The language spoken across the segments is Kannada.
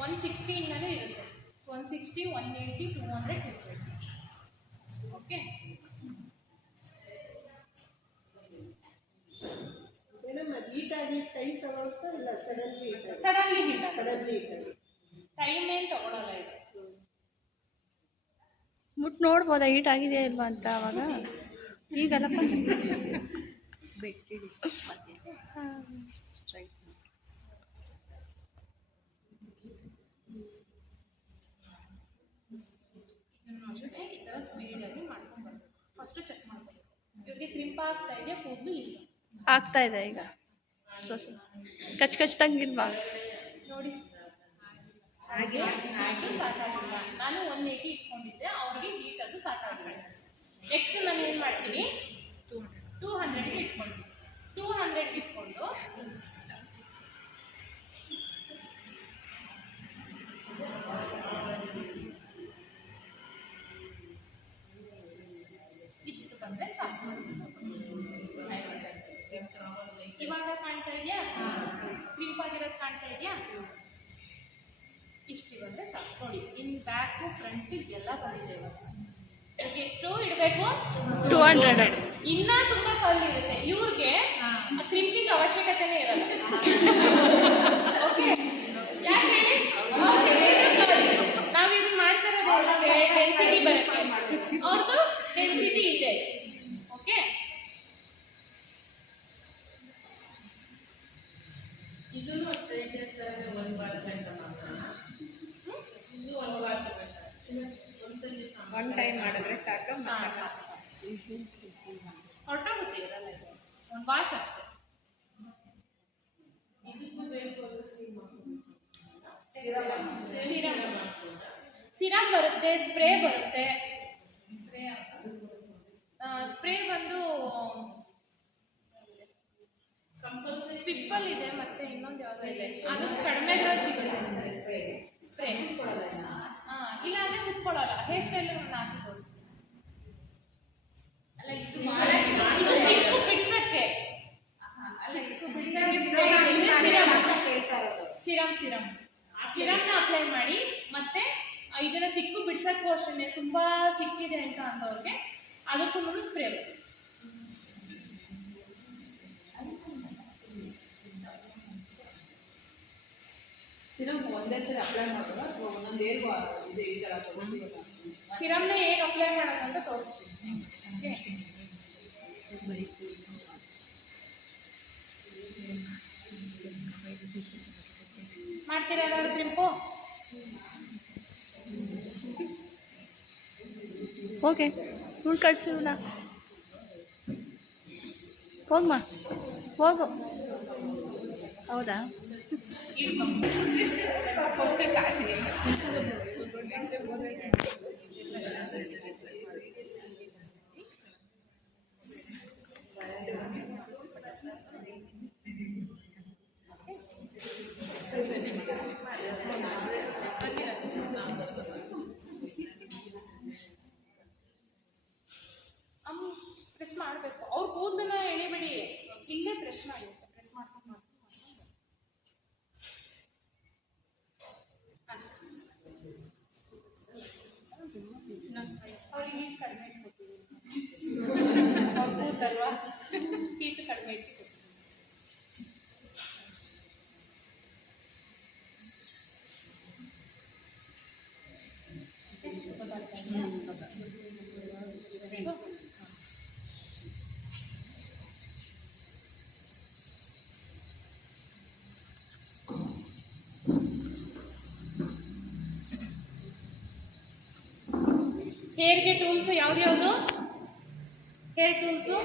160 ಇಂದನೂ ಇರುತ್ತೆ. 160, 180, 200 ಇರುತ್ತೆ. ಓಕೆ, ಹೀಟಾಗಿ ಟೈಮ್ ತಗೊಳ್ತಾ ಇಲ್ಲ, ಸಡನ್ಲಿ ಟೈಮ್ ಏನು ತಗೊಳ್ಳಲ್ಲ ಇದು. ಮುಟ್ಟು ನೋಡ್ಬೋದಾ ಹೀಟ್ ಆಗಿದೆಯಾ ಇಲ್ವಾ ಅಂತ ಅವಾಗ. ಈಗಲ್ಲ ಈ ಥರ ಸ್ಪೀಡಾಗಿ ಮಾಡ್ಕೊಂಡ್ಬರ್ಬೇಕು. ಫಸ್ಟು ಚೆಕ್ ಮಾಡ್ಬೇಕು ಇವ್ರಿಗೆ ಕ್ರಿಂಪ್ ಆಗ್ತಾ ಇದೆಯಾ, ಕೂದಲು ಇಲ್ಲ ಆಗ್ತಾ ಇದೆ ಈಗ. ಕಚ್ಕಚ್ದಂಗಿಲ್ವಾ ನೋಡಿ. ಹಾಗೆ ಸಾಕಾಗಿಲ್ಲ. ನಾನು 180 ಇಟ್ಕೊಂಡಿದ್ದೆ, ಅವ್ರಿಗೆ ಹೀಟ್ ಅದು ಸಾಕಾಗಿಲ್ಲ. ನೆಕ್ಸ್ಟ್ ನಾನು ಏನು ಮಾಡ್ತೀನಿ, 200ಗೆ ಇಟ್ಕೊಂಡು 200ಗೆ ಇಟ್ಕೊಂಡು ಇಷ್ಟು ಬಂದರೆ ಸಾಕು. ಇವಾಗ ಕಾಣ್ತಾ ಇದೆಯಾ, ಕ್ರಿಂಪ್ ಆಗಿರೋದು ಕಾಣ್ತಾ ಇದೆಯಾ? ಇಷ್ಟು ಬಂದರೆ ಸಾಕು. ನೋಡಿ, ಇನ್ ಬ್ಯಾಕು ಫ್ರಂಟ್ ಎಲ್ಲ ಬಂದಿದೆ. ಇವಾಗ ಎಷ್ಟು ಇಡಬೇಕು? 200. ಇನ್ನೂ ತುಂಬ ಕಲ್ಲು ಇರುತ್ತೆ. ಇವ್ರಿಗೆ ಕ್ರಿಂಪಿಂಗ್ ಅವಶ್ಯಕತೆನೇ ಇರಲ್ಲ. ಓಕೆ, ಯಾಕೆ ಹೇಳಿ? ನಾವು ಇದನ್ನ ಮಾಡ್ತಾ ಇರೋದು ಡೆನ್ಸಿಟಿ ಬರುತ್ತೆ, ಅವ್ರದ್ದು ಡೆನ್ಸಿಟಿ ಇದೆ. ಓಕೆ, ಇದನ್ನು ಅಷ್ಟೇ ಒಂದು ವಾರ ಗಂಟ ಮಾತ್ರ. ಇದು ಒಂದು ವಾರ ಒಂದ್ಸಲಿ ಒನ್ ಟೈಮ್ ಮಾಡಿದ್ರೆ ಸಾಕು. ಹೊರಟೋಗುತ್ತೆ, ಇರಲ್ಲ. ಇದು ಒಂದು ವಾಶ್ ಅಷ್ಟೇ. ಇದಕ್ಕೂ ಬೇಕು ಸಿರಮ್ ಬರುತ್ತೆ, ಸ್ಪ್ರೇ ಬರುತ್ತೆ. ಸ್ಪ್ರೇ ಬಂದು ಸ್ವಿಫಲ್ ಇದೆ, ಮತ್ತೆ ಇನ್ನೊಂದು ಯಾವ್ದು ಇದೆ, ಅದು ಕಡಿಮೆ ಇದ್ರಲ್ಲಿ ಸಿಗುತ್ತೆ ಸ್ಪ್ರೇ. ಇಲ್ಲ ಅಂದ್ರೆ ಕುತ್ಕೊಳ್ಳಲ್ಲ. ಹೇರ್ ಸ್ಟೈಲ್ ಹಾಕಿ ತೋರಿಸ್ತೀನಿ. ಅಲ್ಲ, ಇದು ಸಿಕ್ಕು ಬಿಡ್ಸಕ್ಕೆ ಸಿರಮ್ನ ಅಪ್ಲೈ ಮಾಡಿ. ಮತ್ತೆ ಇದನ್ನ ಸಿಕ್ಕು ಬಿಡ್ಸಕ್ಕೂ ಅಷ್ಟೇ, ತುಂಬಾ ಸಿಕ್ಕಿದೆ ಅಂತ ಅಂದವ್ರಿಗೆ ಅದಕ್ಕೂ ಮುಂದೆ ಸ್ಪ್ರೇ ಬರುತ್ತೆ. ಸಿರಮ್ ಒಂದೇ ಸರಿ ಅಪ್ಲೈ ಮಾಡೋದು ಅಥವಾ ಒಂದೊಂದು ಏನು ಇದೆ ಈ ಥರ ತಗೊಂಡಿರೋದು? ಸಿರಮ್ನ ಏನು ಅಪ್ಲೈ ಮಾಡೋದು ಅಂತ ತೋರಿಸ್ತೀನಿ. ಮಾಡ್ತೀರಾ ಎಲ್ಲರೂ ಕ್ರಿಂಪು? ಓಕೆ, ಹುಳು ಕಳ್ಸಿಲ್ಲ. ಹೋಗಮ್ಮ, ಹೋಗು. ಹೌದಾ? ಪ್ರೆಸ್ ಮಾಡಬೇಕು. ಅವ್ರ ಕೂದಲನ್ನ ಎಳಿಬೇಡಿ, ಇಲ್ಲೇ ಪ್ರೆಸ್ ಮಾಡಿ. ಪ್ರೆಸ್ ಮಾಡ್ಕೊಂಡು ಅಷ್ಟೇ. ಅವ್ರಿಗೆ ಹೀಟ್ ಕಡಿಮೆ ಇಟ್ಕೊತೀವಿ, ಹೌದಲ್ವಾ? ಹೀಟ್ ಕಡಿಮೆ ಇಟ್ಕೊತೀವಿ. ಹೇರ್ಗೆ ಟೂಲ್ಸು ಯಾವ್ದು? ಹೇರ್ ಟೂಲ್ಸು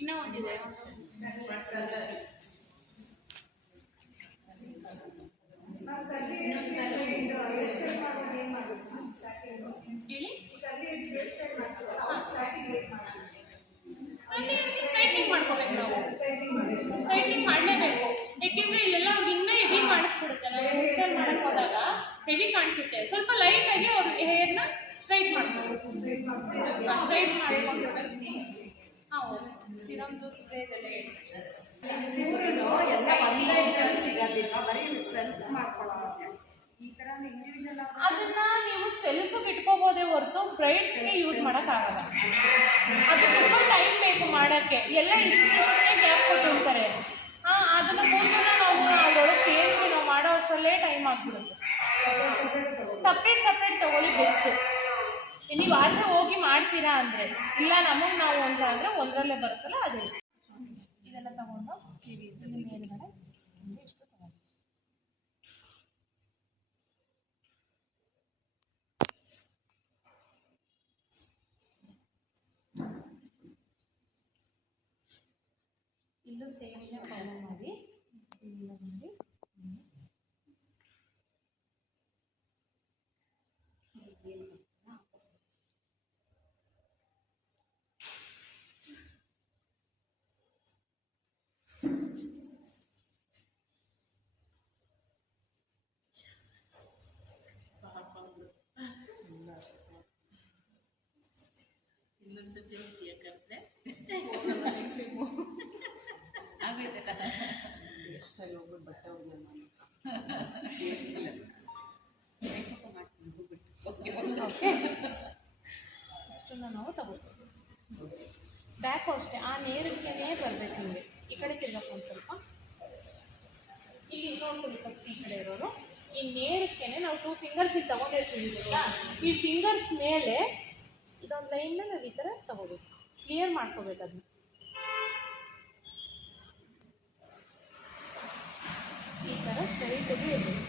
ಇನ್ನೂ ಒಂದಿದೆ. ಹೇಳಿ. ಸ್ಟ್ರೈಟ್ನಿಂಗ್ ಮಾಡ್ಕೋಬೇಕು. ನಾವು ಸ್ಟ್ರೈಟ್ನಿಂಗ್ ಮಾಡಲೇಬೇಕು. ಯಾಕೆಂದ್ರೆ ಇಲ್ಲೆಲ್ಲ ಅವ್ರಿಗೆ ಇನ್ನೂ ಹೆವಿ ಕಾಣಿಸ್ಬಿಡುತ್ತೆ. ನಾವು ಹೇರ್ ಸ್ಟೈಲ್ ಮಾಡಕ್ ಹೋದಾಗ ಹೆವಿ ಕಾಣಿಸುತ್ತೆ. ಸ್ವಲ್ಪ ಲೈಟ್ ಆಗಿ ಅವ್ರ ಹೇರ್ನ ಸ್ಟ್ರೈಟ್ ಮಾಡ್ಕೊಂಡು ಸ್ಟ್ರೈಟ್ ಮಾಡ್ಕೊಂಡು ಹೌದು. ಸಿರಮ್ದು ಸ್ಪ್ರೇ ಎಲ್ಲ ಎಲ್ಲ ಒಂದೇ ಇದರಲ್ಲಿ ಸಿಗೋದಿಲ್ಲ, ಬರೀ ಸೆಲ್ಫ್ ಮಾಡ್ಕೊಳ್ಳೋದು. ಈ ಥರ ಇಂಡಿವಿಜುವಲ್ ಅದನ್ನ ನೀವು ಸೆಲ್ಫ್ಗೆ ಇಟ್ಕೋಬೋದೇ ಹೊರತು ಬ್ರೈಡ್ಸ್ಗೆ ಯೂಸ್ ಮಾಡೋಕ್ಕಾಗಲ್ಲ. ಅದು ತುಂಬ ಟೈಮ್ ಬೇಕು ಮಾಡೋಕ್ಕೆ, ಎಲ್ಲ ಇಷ್ಟೇ ಗ್ಯಾಪ್ ಕೊಟ್ಟಿರ್ತಾರೆ. ಅದನ್ನು ಕೂದಲನ್ನ ನಾವು ಅದರೊಳಗೆ ಸೇರಿಸಿ ನಾವು ಮಾಡೋ ಅಷ್ಟರಲ್ಲೇ ಟೈಮ್ ಆಗಿಬಿಡುತ್ತೆ. ಸಪ್ರೇಟ್ ತೊಗೊಳ್ಳಿ ಬೆಸ್ಟು. ನೀವು ಆಚೆ ಹೋಗಿ ಮಾಡ್ತೀರಾ ಅಂದರೆ, ಇಲ್ಲ ನಮಗೆ ನಾವು ಅಂತ ಅಂದರೆ ಒಂದರಲ್ಲೇ ಬರುತ್ತಲ್ಲ ಅದು. ಇದೆಲ್ಲ ತಗೊಂಡು ಇಲ್ಲಿ ಮೇಲ್ಗಡೆ ಇಷ್ಟು ತಗೊಂಡು ಇಲ್ಲೂ ಸೇಮ್ನೇ ಫಾಲೋ ಮಾಡಿ ಇಲ್ಲ ಮಾಡಿ ಇನ್ನೊಂದ್ಸತಿ ಯಾಕಂದ್ರೆ ಎಷ್ಟಾಗಿ ಹೋಗ್ಬಿಟ್ಟು ಬಟ್ಟೆ ಓಕೆ, ಇಷ್ಟನ್ನು ನಾವು ತಗೋತೀವಿ. ಬ್ಯಾಕು ಅಷ್ಟೇ ಆ ನೇರಕ್ಕೆ ಬರಬೇಕು. ನಿಮಗೆ ಈ ಕಡೆ ತಿರ್ಗಪ್ಪ ಒಂದು ಸ್ವಲ್ಪ. ಇಲ್ಲಿ ನೋಡ್ಕೊಳ್ಳಿ ಫಸ್ಟ್ ಈ ಕಡೆ ಇರೋರು. ಈ ನೇರಕ್ಕೆ ನಾವು 2 ಫಿಂಗರ್ಸ್ ಇಲ್ಲಿ ತಗೊಂಡಿರ್ತೀವಿ. ಈ ಫಿಂಗರ್ಸ್ ಮೇಲೆ ಇದೊಂದು ಲೈನ್ನ ನಾವು ಈ ಥರ ತಗೋಬೇಕು, ಕ್ಲಿಯರ್ ಮಾಡ್ಕೋಬೇಕು. ಅದನ್ನ ಈ ಥರ ಸ್ಟ್ರೈಟಾಗಿ ಇರಬೇಕು.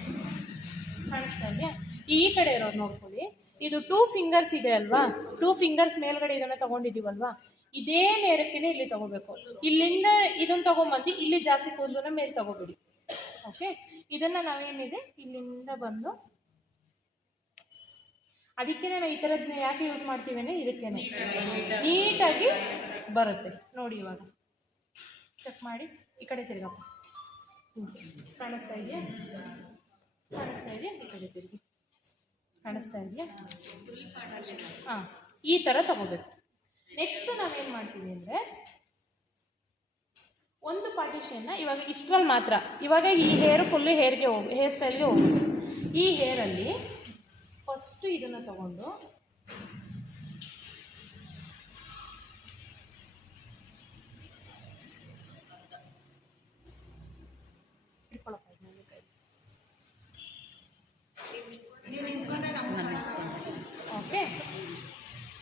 ಕಾಣಿಸ್ತಾ ಇದೆಯಾ? ಈ ಕಡೆ ಇರೋದು ನೋಡ್ಕೊಳ್ಳಿ. ಇದು 2 ಫಿಂಗರ್ಸ್ ಇದೆ ಅಲ್ವಾ, 2 ಫಿಂಗರ್ಸ್ ಮೇಲ್ಗಡೆ ಇದನ್ನು ತೊಗೊಂಡಿದ್ದೀವಲ್ವಾ, ಇದೇ ನೇರಕ್ಕೆ ಇಲ್ಲಿ ತೊಗೋಬೇಕು. ಇಲ್ಲಿಂದ ಇದನ್ನು ತೊಗೊಂಬಂದು ಇಲ್ಲಿ ಜಾಸ್ತಿ ಕೂದಲನ್ನ ಮೇಲೆ ತೊಗೋಬಿಡಿ. ಓಕೆ, ಇದನ್ನು ನಾವೇನಿದೆ ಇಲ್ಲಿಂದ ಬಂದು, ಅದಕ್ಕೆ ನಾವು ಈ ಥರದನ್ನ ಯಾಕೆ ಯೂಸ್ ಮಾಡ್ತೀವಿ ಇದಕ್ಕೆ ನೀಟಾಗಿ ಬರುತ್ತೆ. ನೋಡಿ ಇವಾಗ ಚೆಕ್ ಮಾಡಿ. ಈ ಕಡೆ ತಿರ್ಗಪ್ಪ. ಕಾಣಿಸ್ತಾ ಇದೆಯಾ? ಕಾಣಿಸ್ತಾ ಇದೆಯಾ? ಈ ಕಡೆ ತಿರುಗಿ. ಕಾಣಿಸ್ತಾ ಇದೆಯಾ? ಹಾಂ, ಈ ಥರ ತಗೋಬೇಕು. ನೆಕ್ಸ್ಟ್ ನಾವೇನು ಮಾಡ್ತೀವಿ ಅಂದರೆ, ಒಂದು ಪಾರ್ಟಿಷನ್ನ ಇವಾಗ ಇಷ್ಟರಲ್ಲಿ ಮಾತ್ರ, ಇವಾಗ ಈ ಹೇರ್ ಫುಲ್ಲು ಹೇರ್ ಸ್ಟೈಲ್ಗೆ ಹೋಗುತ್ತೆ. ಈ ಹೇರಲ್ಲಿ ಫಸ್ಟು ಇದನ್ನು ತಗೊಂಡು ಓಕೆ,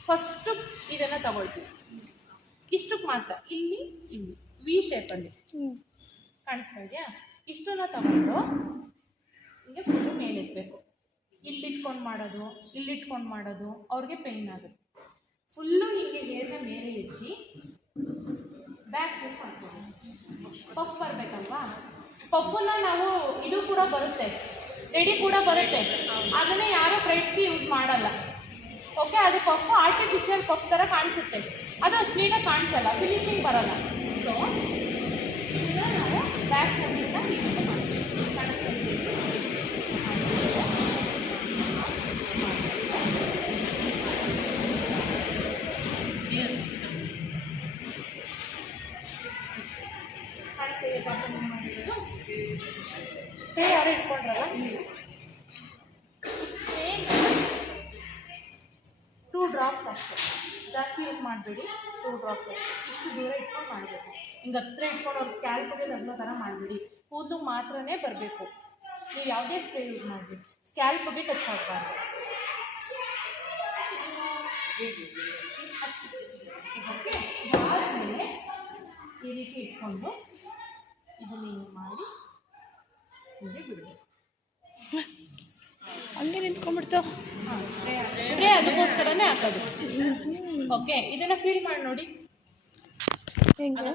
ಫಸ್ಟು ಇದನ್ನು ತಗೊಳ್ತೀವಿ. ಇಷ್ಟಕ್ಕೆ ಮಾತ್ರ, ಇಲ್ಲಿ ವಿ ಶೇಪಲ್ಲಿ ಕಾಣಿಸ್ತಾ ಇದೆಯಾ? ಇಷ್ಟನ್ನು ತಗೊಂಡು ಹಿಂಗೆ ಫುಲ್ಲು ಮೇಲಿಡಬೇಕು. ಇಲ್ಲಿಟ್ಕೊಂಡು ಮಾಡೋದು ಅವ್ರಿಗೆ ಪೇಯ್ನ್ ಆಗುತ್ತೆ. ಫುಲ್ಲು ಹೀಗೆ ಹೇರ್ನ ಮೇಲೆ ಇಟ್ಟು ಬ್ಯಾಕ್ ಮಾಡ್ಕೊಂಡು ಪಫ್ ಬರಬೇಕಲ್ವಾ? ಪಫನ್ನ ನಾವು ಇದು ಕೂಡ ಬರುತ್ತೆ, ರೆಡಿ ಕೂಡ ಬರುತ್ತೆ. ಅದನ್ನೇ ಯಾರೋ ಬ್ರೈಡ್ಸ್ಗೆ ಯೂಸ್ ಮಾಡಲ್ಲ. ಓಕೆ, ಅದು ಪಫ್ ಆರ್ಟಿಫಿಷಿಯಲ್ ಪಫ್ ಥರ ಕಾಣಿಸುತ್ತೆ, ಅದು ಅಷ್ಟು ನೀಟಾಗಿ ಕಾಣಿಸಲ್ಲ, ಫಿನಿಶಿಂಗ್ ಬರಲ್ಲ. ಸೊ ಇದನ್ನ ನಾವು ಬ್ಯಾಕ್ ಸೈಡಿಂದ ಇಷ್ಟು ಮಾಡ್ತೀವಿ. ಕಾಣಿಸ್ತೀವಿ ಸ್ಪ್ರೇ ಯಾರು ಇಟ್ಕೊಂಡ್ರಲ್ಲ, ಸ್ಪ್ರೇ 2 ಡ್ರಾಪ್ಸ್ ಅಷ್ಟೇ, ಜಾಸ್ತಿ ಯೂಸ್ ಮಾಡಬೇಡಿ. 2 ಡ್ರಾಪ್ಸ್ ಅಷ್ಟೇ. ಇಷ್ಟು ದೂರ ಇಟ್ಕೊಂಡು ಮಾಡಬೇಕು. ಹಿಂಗೆ ಹತ್ರ ಇಟ್ಕೊಂಡು ಅವ್ರ ಸ್ಕ್ಯಾಲ್ಪ್ಗೆ ಅನ್ನೋ ಥರ ಮಾಡಬೇಡಿ. ಕೂದಲು ಮಾತ್ರನೇ ಬರಬೇಕು. ನೀವು ಯಾವುದೇ ಸ್ಪ್ರೇ ಯೂಸ್ ಮಾಡಬೇಡಿ, ಸ್ಕ್ಯಾಲ್ಪ್ಗೆ ಟಚ್ ಆಗಬಾರ್ದು. ಅಷ್ಟು ಆದಮೇಲೆ ಈ ರೀತಿ ಇಟ್ಕೊಂಡು ಇದನ್ನು ಹಿಂಗೆ ಮಾಡಿ ಹೀಗೆ ಬಿಡಬೇಕು. ಹಂಗೆ ನಿಂತ್ಕೊಂಡ್ಬಿಡ್ತಾವ. ಹಾಂ, ಸ್ಪ್ರೇ ಅದಕ್ಕೋಸ್ಕರನೇ ಹಾಕೋದು. ಓಕೆ, ಇದನ್ನು ಫೀಲ್ ಮಾಡಿ ನೋಡಿ. ಹೆಂಗೆ?